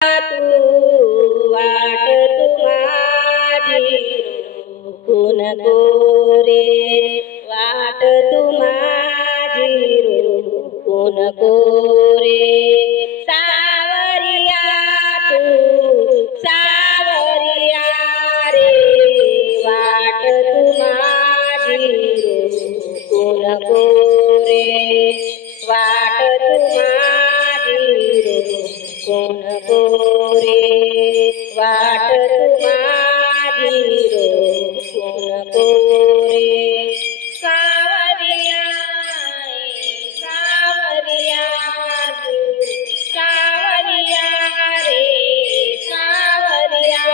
तू वाट तुम्हारी रोखून कोरे वाट तुम्हारी रोखून कोरे सावरिया तू सावरिया रे वाट तुम्हारी रोखून कोरे वाट तुम्हारी रोखून कोरे वाट तुम्हारी रोखून कोरे सावरिया सावरिया सावरिया रे सावरिया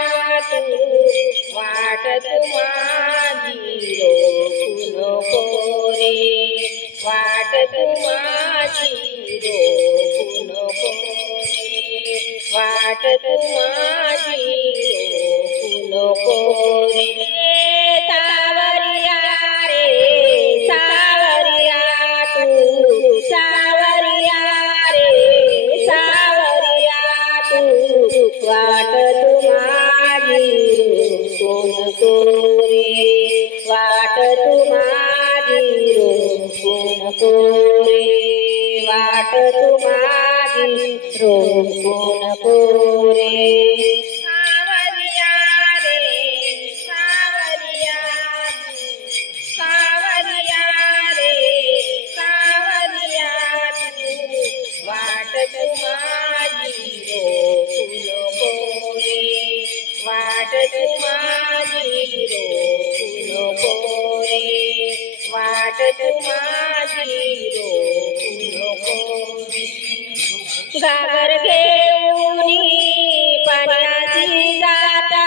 तू वाट तुम्हारी रोखून कोरे वाट तुम्हारी रोखून कोरे वाट तुम्हारी रोखून कोरे सावरिया रे सावरिया तू सावरिया रे सावरिया तू वाट तुम्हारी रोखून कोरे वाट तुम्हारी रोखून कोरे वाट तुम्हारी रोखून कोरे सावरिया रे सावरिया सावरिया रे सावरिया वाट तुम्हारी रोखून कोरे वाट तुम्हारी रोखून कोरे वाट तुम्हारी रोखून कोरे घागर घेऊनी पाण्याची जाता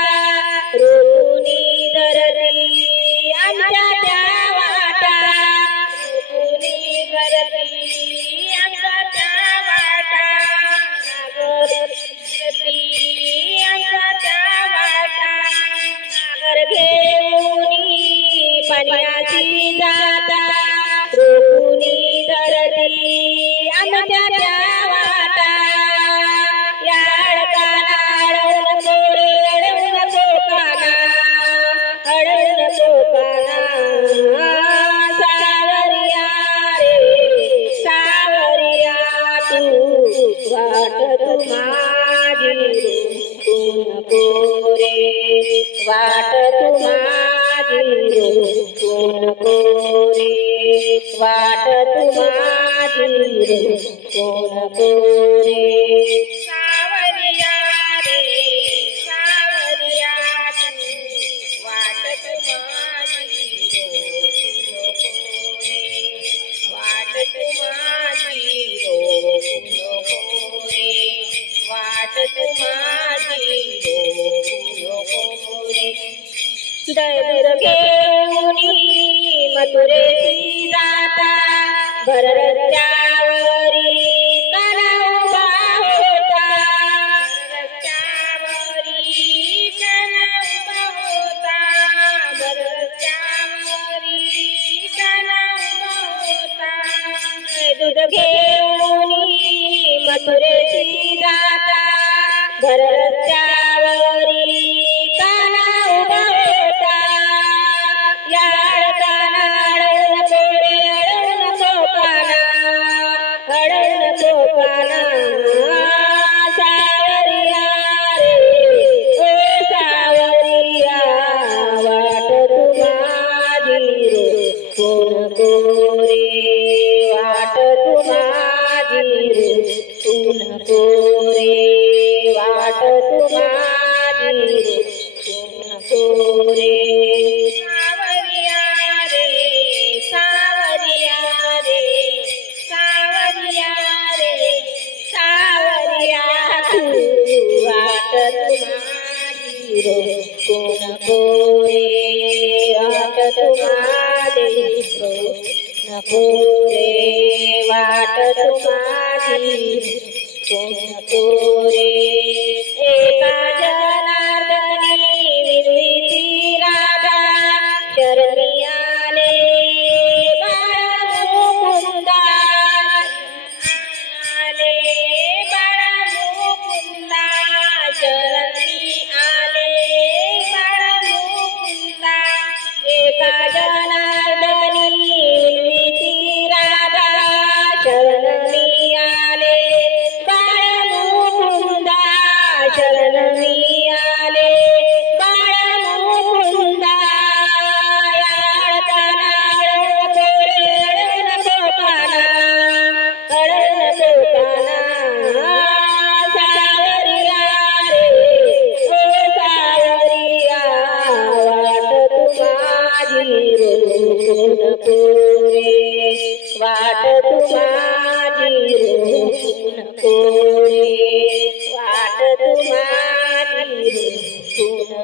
रोखुनी धरती आमच्या त्या वाटा रोखुनी धरती आमच्या त्या वाटा घागर धरती आमच्या त्या वाटा घागर घेऊनी पाण्याची जाता रोखुनी धरती आमच्या त्या वाट तुम्हारी रोखून कोरे वाट तुम्हारी रोखून कोरे वाट तुम्हारी रोखून कोरे सावरिया रे सावरिया वाट तुम्हारी रोखून कोरे वाट तुम्हारी रोखून कोरे वाट तुम्हारी रोखून कोरे दर घेऊनी मथुरेची जाता भर रस्त्यावरी काना उभा होता रस्त्यावरी काना उभा होता भर रस्त्यावरी काना उभा होता दूध घेऊनी मथुरेची जाता भर रस्त्यावरी काना उभा होता याड काना अडवून कोरे अडवून नको काना अडवून नको काना सावरिया रे ओ सावरिया वाट तुम्हारी रोखून कोरे वाट तुम्हारी रोखून कोरे वाट तुम्हारी रोखून कोरे सावरिया रे सावरिया रे सावरिया रे सावरिया तू वाट तुम्हारी रोखून कोरे वाट तुम्हारी रोखून कोरे वाट तुम्हारी रोखून कोरे एका जनार्दनी विनविती राधा शरणी आले बाळा मुकुंदा आले बाळा मुकुंदा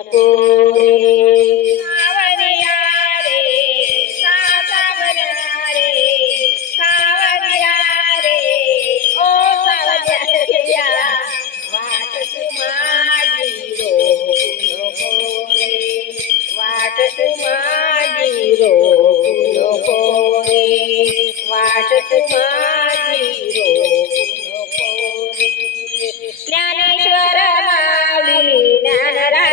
नको रे सावरिया रे सावरिया रे सावरिया रे ओ सावरिया वाट तुम्हारी रोकू नको रे वाट तुम्हारी रोकू नको रे वाट तुम्हारी